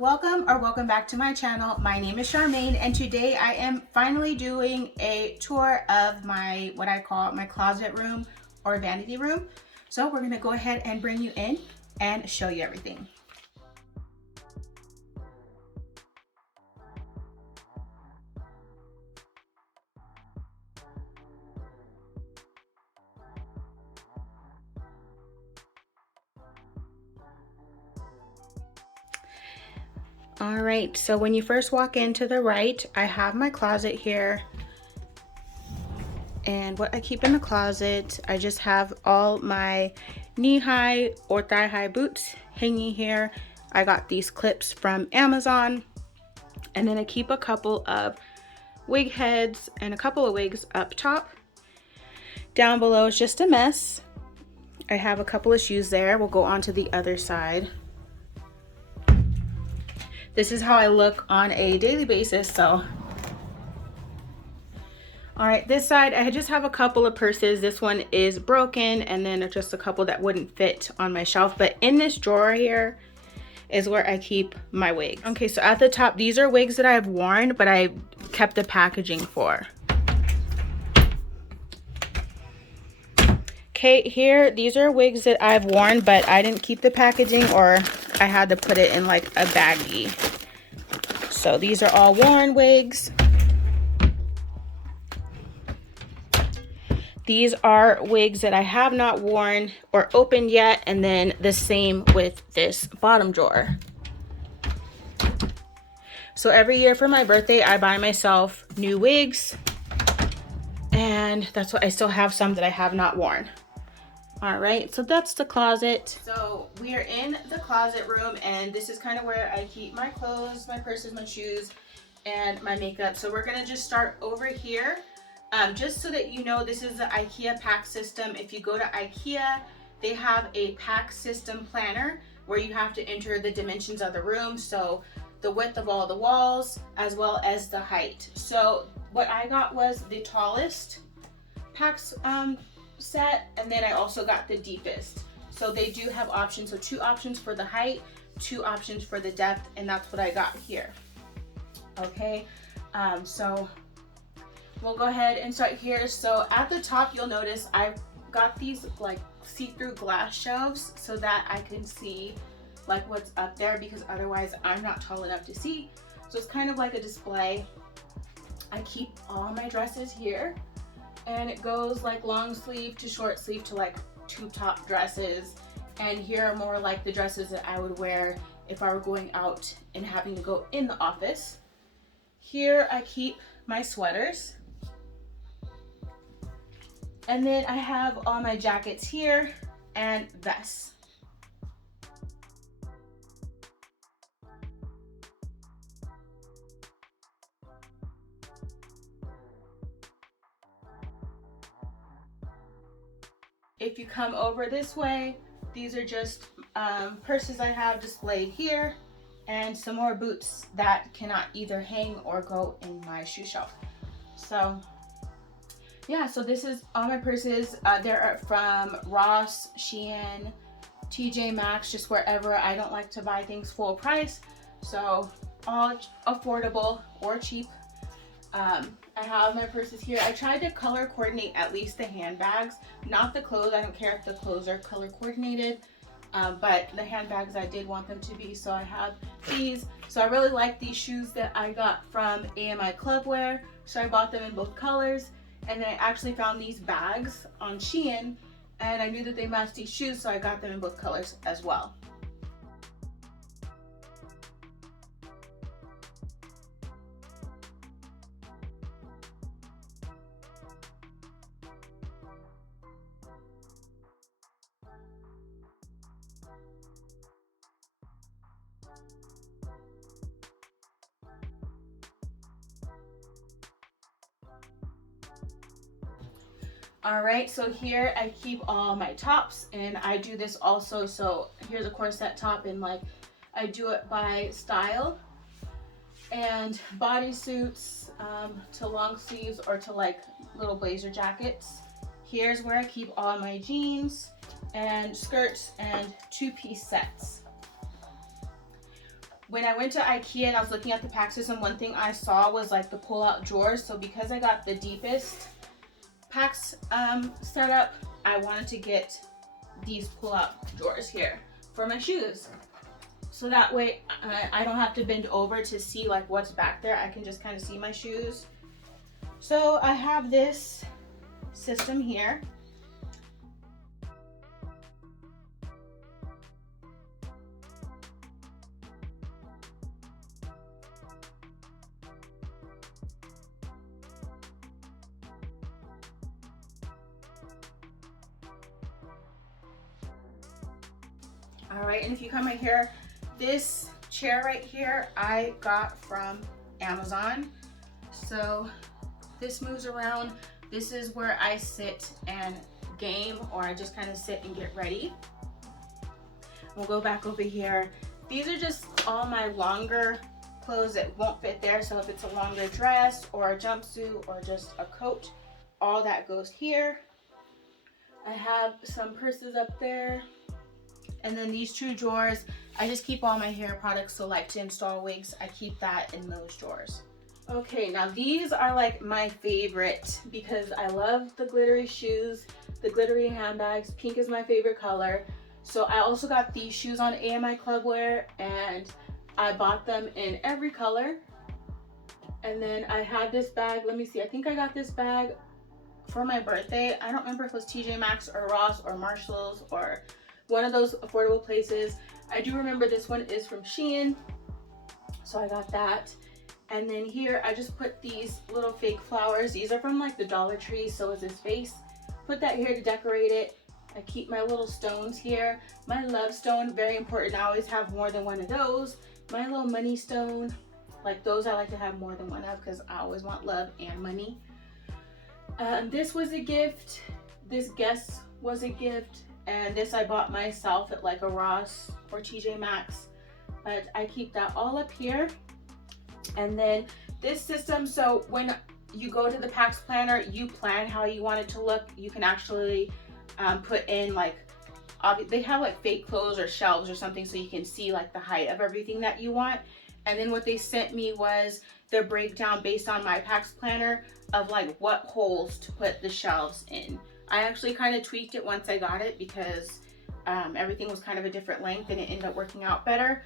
Welcome back to my channel. My name is Charmaine, and today I am finally doing a tour of my, what I call my closet room or vanity room. So we're gonna go ahead and bring you in and show you everything. All right, so when you first walk in to the right, I have my closet here. And what I keep in the closet, I just have all my knee-high or thigh-high boots hanging here. I got these clips from Amazon. And then I keep a couple of wig heads and a couple of wigs up top. Down below is just a mess. I have a couple of shoes there. We'll go on to the other side. This is how I look on a daily basis, so. All right, this side, I just have a couple of purses. This one is broken, and then just a couple that wouldn't fit on my shelf. But in this drawer here is where I keep my wigs. Okay, so at the top, these are wigs that I've worn, but I kept the packaging for. Okay, here, these are wigs that I've worn, but I didn't keep the packaging, or I had to put it in like a baggie. So these are all worn wigs. These are wigs that I have not worn or opened yet, and then the same with this bottom drawer. So every year for my birthday, I buy myself new wigs, and that's what I still have some that I have not worn. All right, so that's the closet. So we are in the closet room, and this is kind of where I keep my clothes, my purses, my shoes, and my makeup. So we're gonna just start over here. Just so that you know, this is the Ikea Pax system. If you go to Ikea, they have a Pax system planner where you have to enter the dimensions of the room. So the width of all the walls, as well as the height. So what I got was the tallest Pax set, and then I also got the deepest. So they do have options. So 2 options for the height, 2 options for the depth, and that's what I got here. Okay, so we'll go ahead and start here. So at the top, you'll notice I've got these like see-through glass shelves so that I can see like what's up there, because otherwise I'm not tall enough to see. So it's kind of like a display. I keep all my dresses here, and it goes like long sleeve to short sleeve to like tube top dresses. And here are more like the dresses that I would wear if I were going out and having to go in the office. Here I keep my sweaters. And then I have all my jackets here and vests. If you come over this way, these are just purses I have displayed here, and some more boots that cannot either hang or go in my shoe shelf. So yeah, so this is all my purses. They're from Ross, Shein, TJ Maxx, just wherever. I don't like to buy things full price, so all affordable or cheap. I have my purses here. I tried to color coordinate at least the handbags, not the clothes. I don't care if the clothes are color coordinated, but the handbags I did want them to be, so I have these. So I really like these shoes that I got from AMI Clubwear, so I bought them in both colors. And then I actually found these bags on Shein, and I knew that they matched these shoes, so I got them in both colors as well. All right, so here I keep all my tops, and I do this also. So here's a corset top, and like I do it by style, and bodysuits to long sleeves or to like little blazer jackets. Here's where I keep all my jeans and skirts and 2-piece sets. When I went to Ikea and I was looking at the Pax system, one thing I saw was like the pull-out drawers. So because I got the deepest Pax setup, I wanted to get these pull-out drawers here for my shoes. So that way I don't have to bend over to see like what's back there. I can just kind of see my shoes. So I have this system here. All right, and if you come right here, this chair right here I got from Amazon. So this moves around. This is where I sit and game, or I just kind of sit and get ready. We'll go back over here. These are just all my longer clothes that won't fit there. So if it's a longer dress or a jumpsuit or just a coat, all that goes here. I have some purses up there. And then these two drawers, I just keep all my hair products. So like to install wigs, I keep that in those drawers. Okay, now these are like my favorite because I love the glittery shoes, the glittery handbags. Pink is my favorite color. So I also got these shoes on AMI Clubwear and I bought them in every color. And then I had this bag. Let me see. I think I got this bag for my birthday. I don't remember if it was TJ Maxx or Ross or Marshalls or one of those affordable places. I do remember this one is from Shein. So I got that. And then here I just put these little fake flowers. These are from like the Dollar Tree. So is this vase. Put that here to decorate it. I keep my little stones here. My love stone, very important. I always have more than one of those. My little money stone, like those I like to have more than one of because I always want love and money. This was a gift. This guest was a gift. And this I bought myself at like a Ross or TJ Maxx. But I keep that all up here. And then this system, so when you go to the Pax planner, you plan how you want it to look. You can actually put in like, they have like fake clothes or shelves or something so you can see like the height of everything that you want. And then what they sent me was the breakdown based on my Pax planner of like what holes to put the shelves in. I actually kind of tweaked it once I got it because everything was kind of a different length and it ended up working out better.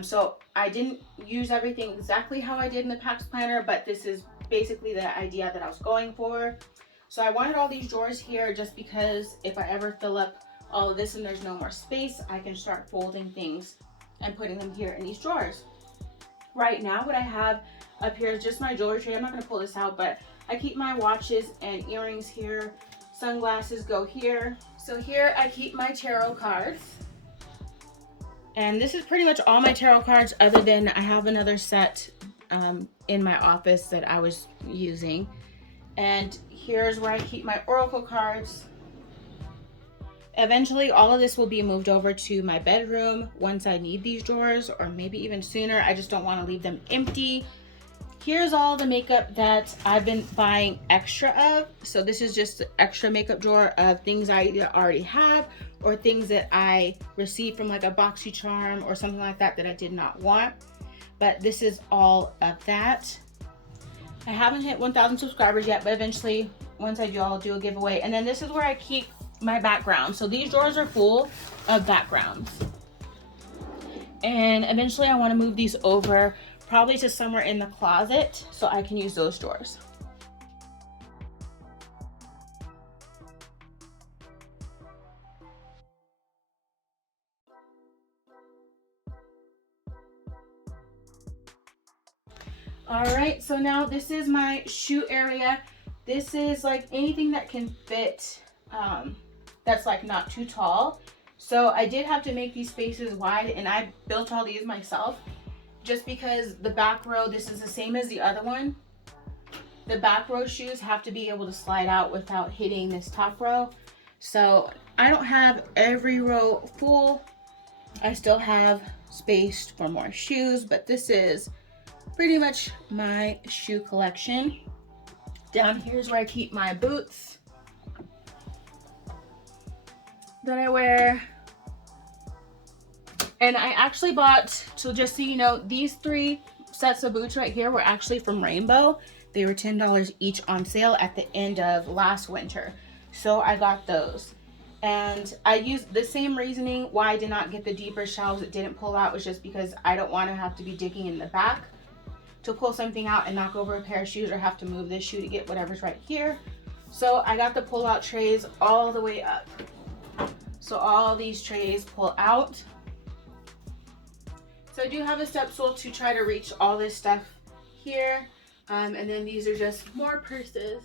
So I didn't use everything exactly how I did in the Pax planner, but this is basically the idea that I was going for. So I wanted all these drawers here just because if I ever fill up all of this and there's no more space, I can start folding things and putting them here in these drawers. Right now what I have up here is just my jewelry tray. I'm not going to pull this out, but I keep my watches and earrings here. Sunglasses go here. So here I keep my tarot cards. And this is pretty much all my tarot cards other than I have another set in my office that I was using. And here's where I keep my oracle cards. Eventually all of this will be moved over to my bedroom once I need these drawers, or maybe even sooner. I just don't want to leave them empty. Here's all the makeup that I've been buying extra of. So this is just the extra makeup drawer of things I either already have or things that I received from like a BoxyCharm or something like that that I did not want. But this is all of that. I haven't hit 1,000 subscribers yet, but eventually once I do, I'll do a giveaway. And then this is where I keep my background. So these drawers are full of backgrounds. And eventually I want to move these over probably to somewhere in the closet so I can use those drawers. All right, so now this is my shoe area. This is like anything that can fit that's like not too tall. So I did have to make these spaces wide, and I built all these myself just because the back row, this is the same as the other one. The back row shoes have to be able to slide out without hitting this top row. So I don't have every row full. I still have space for more shoes, but this is pretty much my shoe collection. Down here is where I keep my boots that I wear. And I actually bought, so just so you know, these 3 sets of boots right here were actually from Rainbow. They were $10 each on sale at the end of last winter. So I got those. And I used the same reasoning why I did not get the deeper shelves. It didn't pull out, was just because I don't want to have to be digging in the back to pull something out and knock over a pair of shoes, or have to move this shoe to get whatever's right here. So I got the pull out trays all the way up. So all these trays pull out. So I do have a step stool to try to reach all this stuff here. And then these are just more purses.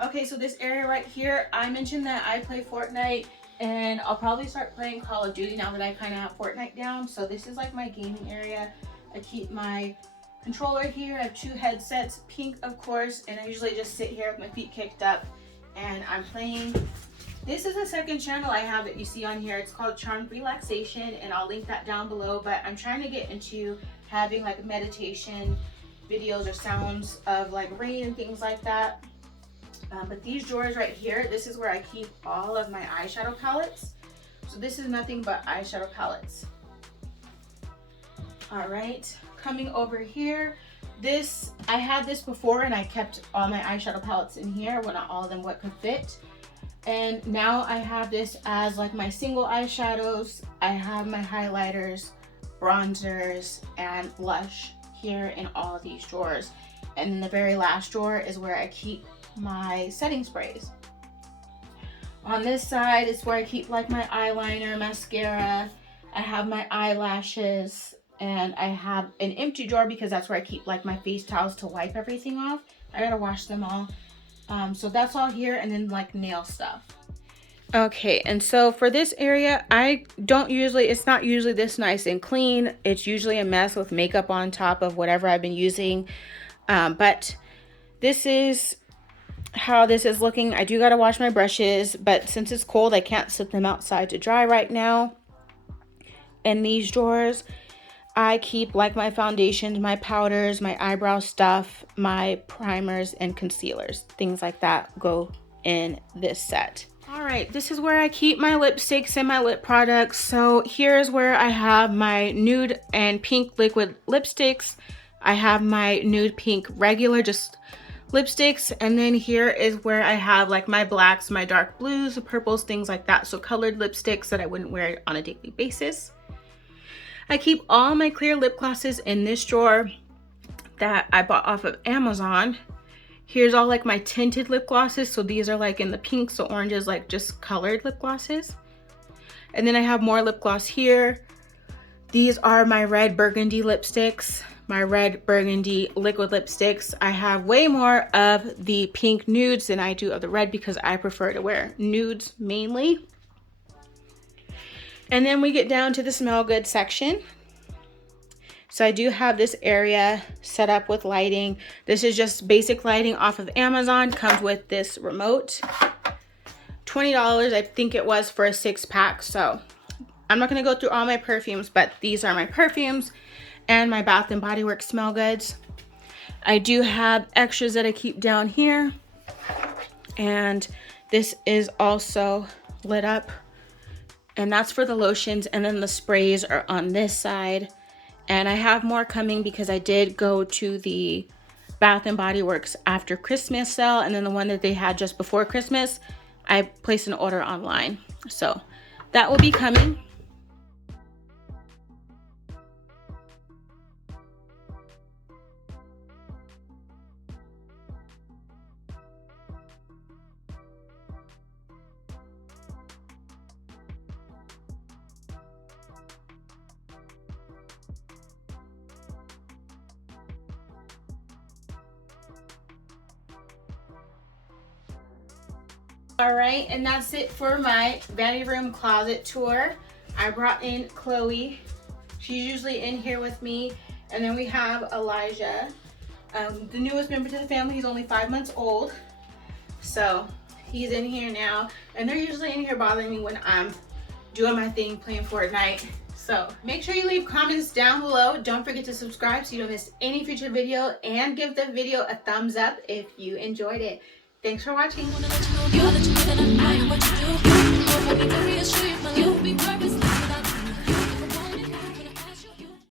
Okay, so this area right here, I mentioned that I play Fortnite, and I'll probably start playing Call of Duty now that I kind of have Fortnite down. So this is like my gaming area. I keep my controller here. I have 2 headsets, pink of course, and I usually just sit here with my feet kicked up and I'm playing. This is the second channel I have that you see on here. It's called Charmsfitbeauty Relaxation, and I'll link that down below. But I'm trying to get into having like meditation videos or sounds of like rain and things like that. But these drawers right here, this is where I keep all of my eyeshadow palettes. So this is nothing but eyeshadow palettes. All right, coming over here, this, I had this before and I kept all my eyeshadow palettes in here. Well, not all of them, what could fit. And now I have this as like my single eyeshadows. I have my highlighters, bronzers, and blush here in all of these drawers. And then the very last drawer is where I keep my setting sprays. On this side is where I keep like my eyeliner, mascara. I have my eyelashes, and I have an empty drawer because that's where I keep like my face towels to wipe everything off. I gotta wash them all. So that's all here, and then like nail stuff. Okay, and so for this area, I don't usually, it's not usually this nice and clean. It's usually a mess with makeup on top of whatever I've been using. But this is how this is looking. I do gotta wash my brushes, but since it's cold, I can't sit them outside to dry right now. In these drawers, I keep like my foundations, my powders, my eyebrow stuff, my primers and concealers. Things like that go in this set. All right, this is where I keep my lipsticks and my lip products. So here's where I have my nude and pink liquid lipsticks. I have my nude pink regular just lipsticks, and then here is where I have like my blacks, my dark blues, purples, things like that. So colored lipsticks that I wouldn't wear on a daily basis. I keep all my clear lip glosses in this drawer that I bought off of Amazon. Here's all like my tinted lip glosses. So these are like in the pinks, so oranges, like just colored lip glosses. And then I have more lip gloss here. These are my red burgundy lipsticks, my red burgundy liquid lipsticks. I have way more of the pink nudes than I do of the red because I prefer to wear nudes mainly. And then we get down to the smell good section. So I do have this area set up with lighting. This is just basic lighting off of Amazon. Comes with this remote. $20 I think it was for a 6-pack. So I'm not gonna go through all my perfumes, but these are my perfumes and my Bath and Body Works smell goods. I do have extras that I keep down here. And this is also lit up. And that's for the lotions, and then the sprays are on this side. And I have more coming because I did go to the Bath and Body Works after Christmas sale, and then the one that they had just before Christmas, I placed an order online. So that will be coming. All right, and that's it for my vanity room closet tour. I brought in Chloe. She's usually in here with me. And then we have Elijah, the newest member to the family. He's only 5 months old. So he's in here now. And they're usually in here bothering me when I'm doing my thing, playing Fortnite. So make sure you leave comments down below. Don't forget to subscribe so you don't miss any future video. And give the video a thumbs up if you enjoyed it. Thanks for watching.